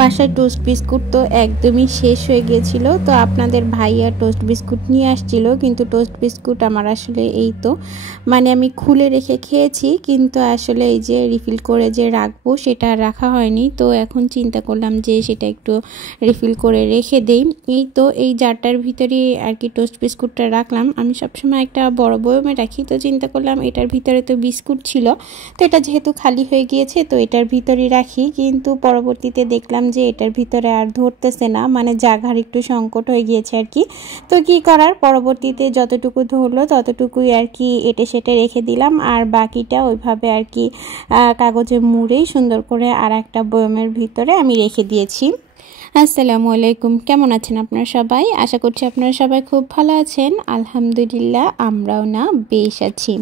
বাসায় toast biscuit তো একদমই শেষ হয়ে গিয়েছিল। তো আপনাদের ভাইয়া টোস্ট বিস্কুট নিয়ে আসছিল, কিন্তু টোস্ট বিস্কুট আমার আসলে এই তো মানে আমি খুলে রেখে খেয়েছি, কিন্তু আসলে এই যে রিফিল করে যে রাখবো সেটা রাখা হয়নি। তো এখন চিন্তা করলাম যে সেটা একটু রিফিল করে রেখে দেই। এই তো এই জারটার ভিতরে আর কি টোস্ট বিস্কুটটা রাখলাম। আমি সবসময় একটা বড় বয়মে রাখি, তো চিন্তা করলাম এটার ভিতরে তো বিস্কুট ছিল, তো এটা যেহেতু খালি হয়ে গিয়েছে তো এটার ভিতরেই রাখি। কিন্তু পরবর্তীতে দেখলাম যে এটার ভিতরে আর ধরতেছে না, মানে জায়গার একটু সংকট হয়ে গিয়েছে আর কি। তো কি করার, পরবর্তীতে যতটুকু ধরলো ততটুকুই আর কি এটে সেটে রেখে দিলাম, আর বাকিটা ওইভাবে আর কি কাগজে মুড়েই সুন্দর করে আর একটা বয়মের ভিতরে আমি রেখে দিয়েছি। আসসালামু আলাইকুম, কেমন আছেন আপনারা সবাই? আশা করছি আপনারা সবাই খুব ভালো আছেন। আলহামদুলিল্লাহ আমরাও না বেশ আছি।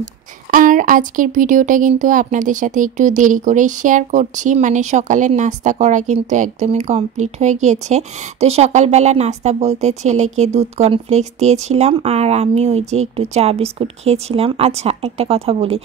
আর আজকের ভিডিওটা কিন্তু আপনাদের সাথে একটু দেরি করে শেয়ার করছি, মানে সকালের নাস্তা করা কিন্তু একদমই কমপ্লিট হয়ে গিয়েছে। তো সকালবেলা নাস্তা বলতে ছেলেকে দুধ কর্নফ্লেক্স দিয়েছিলাম, আর আমি ওই যে একটু চা বিস্কুট খেয়েছিলাম। আচ্ছা একটা কথা বলি,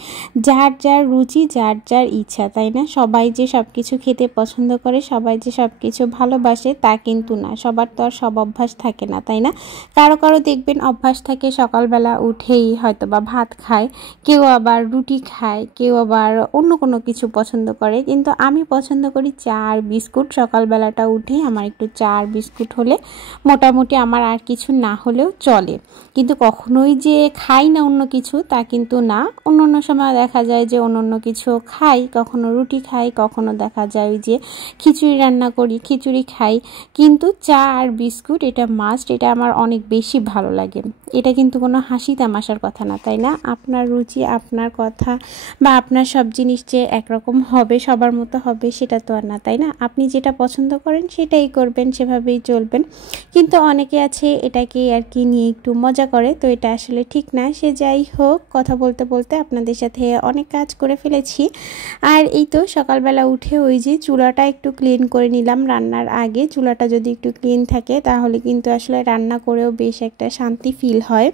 যার যার রুচি যার যার ইচ্ছা, তাই না? সবাই যে সব কিছু খেতে পছন্দ করে, সবাই যে সব কিছু ভালোবাসে তা কিন্তু না, সবার তো আর সব অভ্যাস থাকে না, তাই না? কারো কারো দেখবেন অভ্যাস থাকে সকালবেলা উঠেই হয়তো বা ভাত খায়, কেউ আবার রুটি খায়, কেউ আবার অন্য কোনো কিছু পছন্দ করে, কিন্তু আমি পছন্দ করি চা আর বিস্কুট। সকালবেলাটা উঠেই আমার একটু চা আর বিস্কুট হলে মোটামুটি আমার আর কিছু না হলেও চলে। কিন্তু কখনোই যে খাই না অন্য কিছু তা কিন্তু না। অন্য অন্য সময় দেখা যায় যে অন্য কিছু খাই, কখনো রুটি খাই, কখনো দেখা যায় যে খিচুড়ি রান্না করি, খিচুড়ি খাই, কিন্তু চা আর বিস্কুট এটা মাস্ট, এটা আমার অনেক বেশি ভালো লাগে। এটা কিন্তু কোনো হাসি তামাশার কথা না, তাই না? আপনার রুচি, আপনার কথা বা আপনার সব জিনিস যে একরকম হবে, সবার মতো হবে সেটা তো আর না, তাই না? আপনি যেটা পছন্দ করেন সেটাই করবেন, সেভাবেই চলবেন। কিন্তু অনেকে আছে এটাকে আর কি নিয়ে একটু মজা করে, তো এটা আসলে ঠিক না। সে যাই হোক, কথা বলতে বলতে আপনাদের সাথে অনেক কাজ করে ফেলেছি। আর এই তো সকালবেলা উঠে ওই যে চুলাটা একটু ক্লিন করে নিলাম রান্নার আগে। চুলাটা যদি একটু ক্লিন থাকে তাহলে কিন্তু আসলে রান্না করেও বেশ একটা শান্তি ফিল হয়।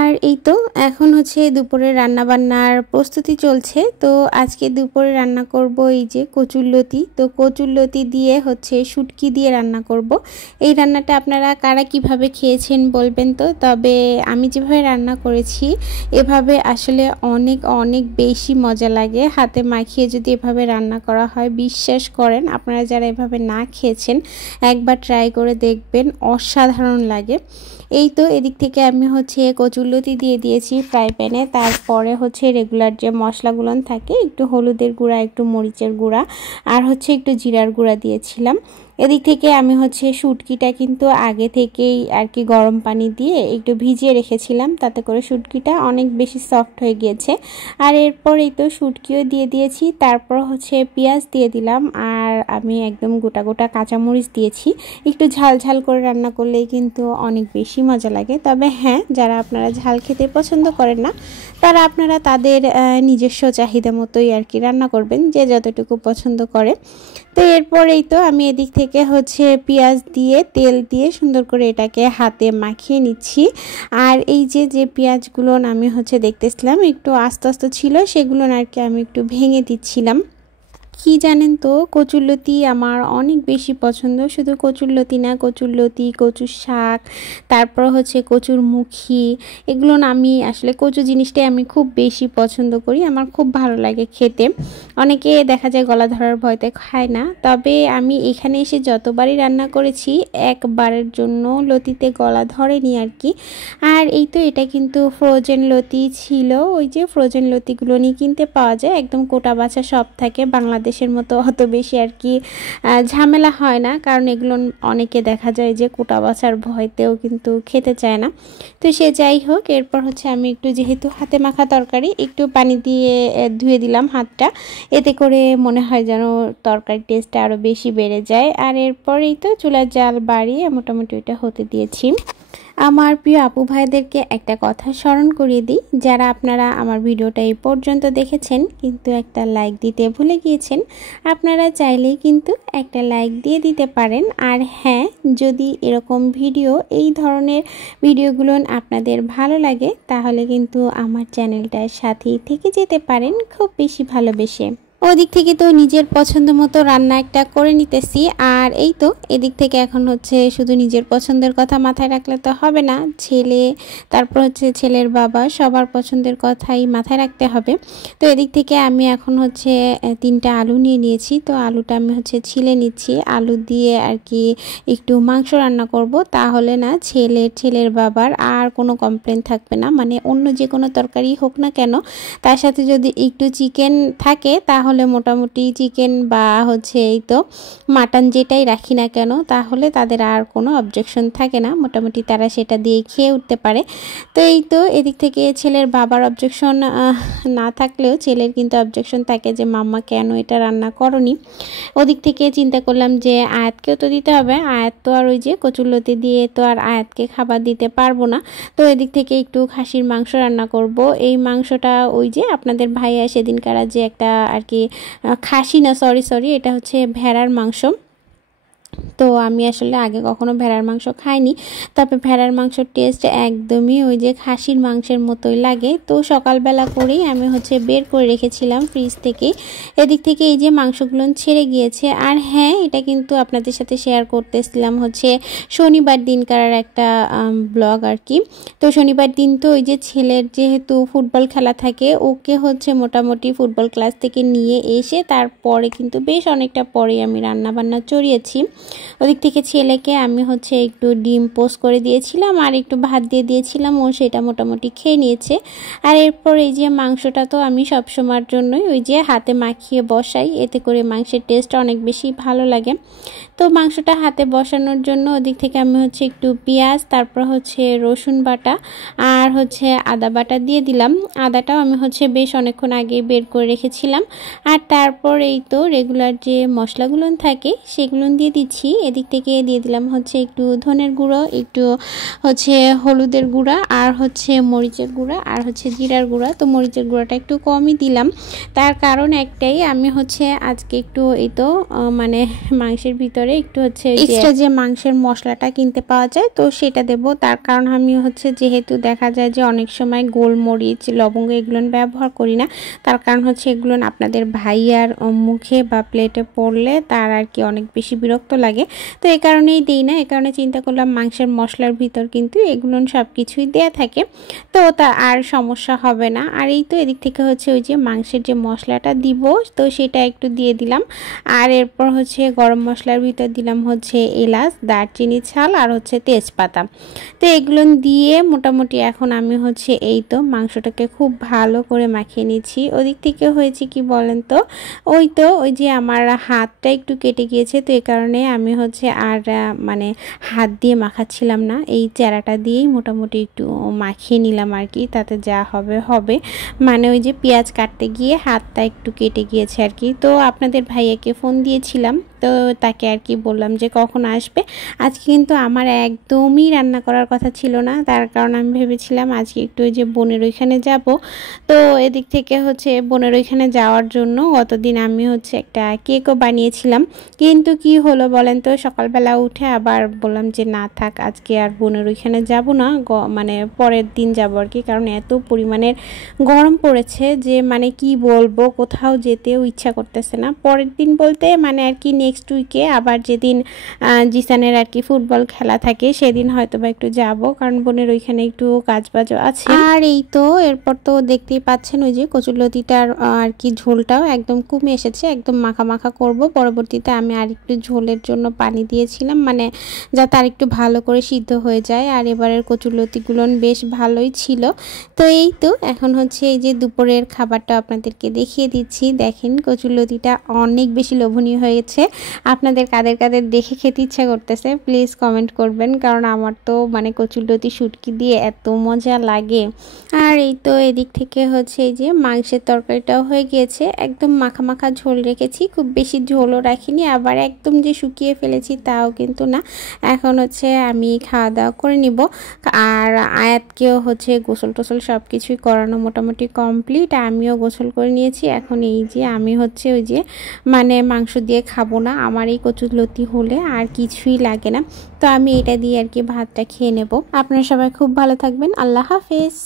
আর এই তো এখন হচ্ছে দুপুরে রান্না বান্নার প্রস্তুতি চলছে। তো আজকে দুপুরে রান্না করব এই যে কচুরলতি। তো কচুরলতি দিয়ে হচ্ছে শুটকি দিয়ে রান্না করব। এই রান্নাটা আপনারা কারা কিভাবে খেয়েছেন বলবেন তো। তবে আমি যেভাবে রান্না করেছি এভাবে আসলে অনেক অনেক বেশি মজা লাগে। হাতে মাখিয়ে যদি এভাবে রান্না করা হয়, বিশ্বাস করেন আপনারা যারা এভাবে না খেয়েছেন একবার ট্রাই করে দেখবেন, অসাধারণ লাগে। এই তো এদিক থেকে আমি হচ্ছে কচুরলতি দিয়ে দিয়েছি ফ্রাই প্যানে। তারপরে হচ্ছে রেগুলার যে মশলাগুলো থাকে, একটু হলুদের গুঁড়া, একটু মরিচের গুঁড়া, আর হচ্ছে একটু জিরার গুঁড়া দিয়েছিলাম। এদিক থেকে আমি হচ্ছে শুটকিটা কিন্তু আগে থেকেই আর কি গরম পানি দিয়ে একটু ভিজিয়ে রেখেছিলাম, তাতে করে শুটকিটা অনেক বেশি সফট হয়ে গিয়েছে। আর এরপর এই তো শুটকিও দিয়ে দিয়েছি, তারপর হচ্ছে পেঁয়াজ দিয়ে দিলাম, আর আমি একদম গোটা গোটা কাঁচামরিচ দিয়েছি। একটু ঝাল ঝাল করে রান্না করলেই কিন্তু অনেক বেশি মজা লাগে। তবে হ্যাঁ, যারা আপনারা ঝাল খেতে পছন্দ করেন না তারা আপনারা তাদের নিজস্ব চাহিদা মতোই আর কি রান্না করবেন, যে যতটুকু পছন্দ করে। তো এরপরেই তো আমি এদিক থেকে হচ্ছে পেঁয়াজ দিয়ে তেল দিয়ে সুন্দর করে এটাকে হাতে মাখিয়ে নিচ্ছি। আর এই যে যে পেঁয়াজগুলো আমি হচ্ছে দেখতেছিলাম একটু আস্তে আস্তে ছিল, সেগুলো আর কি আমি একটু ভেঙে দিচ্ছিলাম। কি জানেন তো, কচুরলতি আমার অনেক বেশি পছন্দ। শুধু কচুরলতি না, কচুরলতি, কচুর শাক, তারপর হচ্ছে কচুর মুখী, এগুলো না আমি আসলে কচু জিনিসটাই আমি খুব বেশি পছন্দ করি, আমার খুব ভালো লাগে খেতে। অনেকে দেখা যায় গলা ধরার ভয়তে খায় না, তবে আমি এখানে এসে যতবারই রান্না করেছি একবারের জন্য লতিতে গলা ধরেনি আর কি। আর এই তো এটা কিন্তু ফ্রোজেন লতি ছিল, ওই যে ফ্রোজেন লতিগুলো নিয়ে কিনতে পাওয়া যায়, একদম কোটা বাছা সব থাকে। বাংলাদেশের মতো অত বেশি আর কি ঝামেলা হয় না, কারণ এগুলো অনেকে দেখা যায় যে কোটা বাছার ভয়তেও কিন্তু খেতে চায় না। তো সে যাই হোক, এরপর হচ্ছে আমি একটু যেহেতু হাতে মাখা তরকারি একটু পানি দিয়ে ধুয়ে দিলাম হাতটা, এতে করে মনে হয় যেন তরকারির টেস্টটা আরও বেশি বেড়ে যায়। আর এরপরেই তো চুলার জাল বাড়িয়ে মোটামুটি ওইটা হতে দিয়েছি। আমার প্রিয় আপু ভাইদেরকে একটা কথা স্মরণ করিয়ে দিই, যারা আপনারা আমার ভিডিওটা এই পর্যন্ত দেখেছেন কিন্তু একটা লাইক দিতে ভুলে গিয়েছেন, আপনারা চাইলেই কিন্তু একটা লাইক দিয়ে দিতে পারেন। আর হ্যাঁ, যদি এরকম ভিডিও, এই ধরনের ভিডিওগুলো আপনাদের ভালো লাগে তাহলে কিন্তু আমার চ্যানেলটার সাথেই থেকে যেতে পারেন খুব বেশি ভালোবেসে। ওদিক থেকে তো নিজের পছন্দ মতো রান্না একটা করে নিতেছি। আর এই তো এদিক থেকে এখন হচ্ছে শুধু নিজের পছন্দের কথা মাথায় রাখলে তো হবে না, ছেলে তারপর হচ্ছে ছেলের বাবা সবার পছন্দের কথাই মাথায় রাখতে হবে। তো এদিক থেকে আমি এখন হচ্ছে 3টা আলু নিয়ে নিয়েছি। তো আলুটা আমি হচ্ছে ছিলে নিচ্ছি, আলু দিয়ে আর কি একটু মাংস রান্না করব, তাহলে না ছেলের বাবার আর কোনো কমপ্লেন থাকবে না। মানে অন্য যে কোনো তরকারি হোক না কেন, তার সাথে যদি একটু চিকেন থাকে তাহলে মোটামুটি চিকেন বা হচ্ছে এই তো মাটন যেটাই রাখি না কেন, তাহলে তাদের আর কোনো অবজেকশন থাকে না, মোটামুটি তারা সেটা দিয়ে খেয়ে উঠতে পারে। তো এই তো এদিক থেকে ছেলের বাবার অবজেকশন না থাকলেও ছেলের কিন্তু অবজেকশন থাকে যে মাম্মা কেন এটা রান্না করনি। ওদিক থেকে চিন্তা করলাম যে আয়াতকেও তো দিতে হবে, আয়াত তো আর ওই যে কচুরলতি দিয়ে তো আর আয়াতকে খাবার দিতে পারবো না। তো এদিক থেকে একটু খাসির মাংস রান্না করব। এই মাংসটা ওই যে আপনাদের ভাইয়া সেদিনকার যে একটা আর কি খাসি না, সরি এটা হচ্ছে ভেড়ার মাংস। তো আমি আসলে আগে কখনো ভেড়ার মাংস খাইনি, তবে ভেড়ার মাংসের টেস্ট একদমই ওই যে খাসির মাংসের মতোই লাগে। তো সকালবেলা করেই আমি হচ্ছে বের করে রেখেছিলাম ফ্রিজ থেকে। এদিক থেকে এই যে মাংসগুলো ছেড়ে গিয়েছে। আর হ্যাঁ, এটা কিন্তু আপনাদের সাথে শেয়ার করতেছিলাম হচ্ছে শনিবার দিনকার একটা ব্লগ আর কি। তো শনিবার দিন তো ওই যে ছেলের যেহেতু ফুটবল খেলা থাকে, ওকে হচ্ছে মোটামুটি ফুটবল ক্লাস থেকে নিয়ে এসে তারপরে কিন্তু বেশ অনেকটা পরে আমি রান্না বান্না চড়িয়েছি। ওদিক থেকে ছেলেকে আমি হচ্ছে একটু ডিম পোস্ট করে দিয়েছিলাম আর একটু ভাত দিয়ে দিয়েছিলাম, ও সেটা মোটামুটি খেয়ে নিয়েছে। আর এরপর এই যে মাংসটা তো আমি সবসময়ের জন্যই ওই যে হাতে মাখিয়ে বসাই, এতে করে মাংসের টেস্ট অনেক বেশি ভালো লাগে। তো মাংসটা হাতে বসানোর জন্য ওদিক থেকে আমি হচ্ছে একটু পেঁয়াজ, তারপর হচ্ছে রসুন বাটা আর হচ্ছে আদা বাটা দিয়ে দিলাম। আদাটাও আমি হচ্ছে বেশ অনেকক্ষণ আগে বের করে রেখেছিলাম। আর তারপর এই তো রেগুলার যে মশলাগুলো থাকে সেগুলো দিয়ে দিচ্ছি। এদিক থেকে দিয়ে দিলাম হচ্ছে একটু ধনের গুঁড়ো, একটু হচ্ছে হলুদের গুঁড়া আর হচ্ছে মরিচের গুঁড়া আর হচ্ছে জিরার গুঁড়া। তো মরিচের গুঁড়াটা একটু কমই দিলাম, তার কারণ একটাই, আমি হচ্ছে আজকে একটু এই তো মানে মাংসের ভিতরে একটু হচ্ছে এক্সট্রা যে মাংসের মশলাটা কিনতে পাওয়া যায় তো সেটা দেব। তার কারণ আমি হচ্ছে যেহেতু দেখা যায় যে অনেক সময় গোলমরিচ লবঙ্গ এগুলো ব্যবহার করি না, তার কারণ হচ্ছে এগুলো আপনাদের ভাইয়ার মুখে বা প্লেটে পড়লে তার আর কি অনেক বেশি বিরক্ত লাগে। তো এই কারণেই দিই না, এই কারণে চিন্তা করলাম মাংসের মশলার ভিতর কিন্তু এগুলো সব কিছুই দেয়া থাকে, তো তা আর সমস্যা হবে না। আর এই তো এদিক থেকে হচ্ছে ওই যে মাংসের যে মশলাটা দিব তো সেটা একটু দিয়ে দিলাম। আর এরপর হচ্ছে গরম মশলার ভিতর দিলাম হচ্ছে এলাচ, দারচিনি ছাল আর হচ্ছে তেজপাতা। তো এগুলো দিয়ে মোটামুটি এখন আমি হচ্ছে এই তো মাংসটাকে খুব ভালো করে মাখিয়ে নিচ্ছি। ওদিক থেকে হয়েছে কি বলেন তো, ওই যে আমার হাতটা একটু কেটে গিয়েছে, তো এই কারণে আমি হচ্ছে আর মানে হাত দিয়ে মাখাচ্ছিলাম না, এই চেরাটা দিয়েই মোটামুটি একটু মাখিয়ে নিলাম আর কি, তাতে যা হবে হবে। মানে ওই যে পেঁয়াজ কাটতে গিয়ে হাতটা একটু কেটে গিয়েছে আর কি। তো আপনাদের ভাইয়াকে ফোন দিয়েছিলাম, তো তাকে আর কি বললাম যে কখন আসবে। আজকে কিন্তু আমার একদমই রান্না করার কথা ছিল না, তার কারণ আমি ভেবেছিলাম আজকে একটু ওই যে বোনের ওইখানে যাব। তো এদিক থেকে হচ্ছে বোনের ওইখানে যাওয়ার জন্য গতদিন আমি হচ্ছে একটা কেকও বানিয়েছিলাম, কিন্তু কি হলো বলেন তো, সকালবেলা উঠে আবার বললাম যে না থাক, আজকে আর বোনের ওইখানে যাব না, মানে পরের দিন যাব আর কি। কারণ এত পরিমাণের গরম পড়েছে যে মানে কি বলবো, কোথাও যেতেও ইচ্ছা করতেছে না। পরের দিন বলতে মানে আর কি নেক্সট উইকে, আবার যেদিন জিসানের আর কি ফুটবল খেলা থাকে সেদিন হয়তো বা একটু যাব, কারণ বোনের ওইখানে একটু কাজবাজও আছে। আর এই তো এরপর তো দেখতেই পাচ্ছেন ওই যে কচুরলতিটার আর কি ঝোলটাও একদম কমে এসেছে, একদম মাখা মাখা করব। পরবর্তীতে আমি আর একটু ঝোলের জন্য পানি দিয়েছিলাম, মানে যাতে আর একটু ভালো করে সিদ্ধ হয়ে যায়। আর এবারের কচুরলতিগুলো বেশ ভালোই ছিল। তো এই তো এখন হচ্ছে এই যে দুপুরের খাবারটা আপনাদেরকে দেখিয়ে দিচ্ছি। দেখেন কচুরলতিটা অনেক বেশি লোভনীয় হয়েছে। আপনাদের কাদের কাদের দেখে খেতে ইচ্ছা করতেছে প্লিজ কমেন্ট করবেন, কারণ আমার তো মানে কচুরলতি শুটকি দিয়ে এত মজা লাগে। আর এই তো এদিক থেকে হচ্ছে এই যে মাংসের তরকারিটাও হয়ে গিয়েছে, একদম মাখা মাখা ঝোল রেখেছি, খুব বেশি ঝোলও রাখিনি, আবার একদম যে শুকিয়ে ফেলেছি তাও কিন্তু না। এখন হচ্ছে আমি খাওয়া দাওয়া করে নিব। আর আয়াতকেও হচ্ছে গোসল টোসল সব কিছুই করানো মোটামুটি কমপ্লিট, আমিও গোসল করে নিয়েছি। এখন এই যে আমি হচ্ছে ওই যে মানে মাংস দিয়ে খাবো না, আমার এই কচুরলতি হলে আর কিছুই লাগে না, তো আমি এটা দিয়ে আর কি ভাতটা খেয়ে নেব। আপনারা সবাই খুব ভালো থাকবেন, আল্লাহ হাফেজ।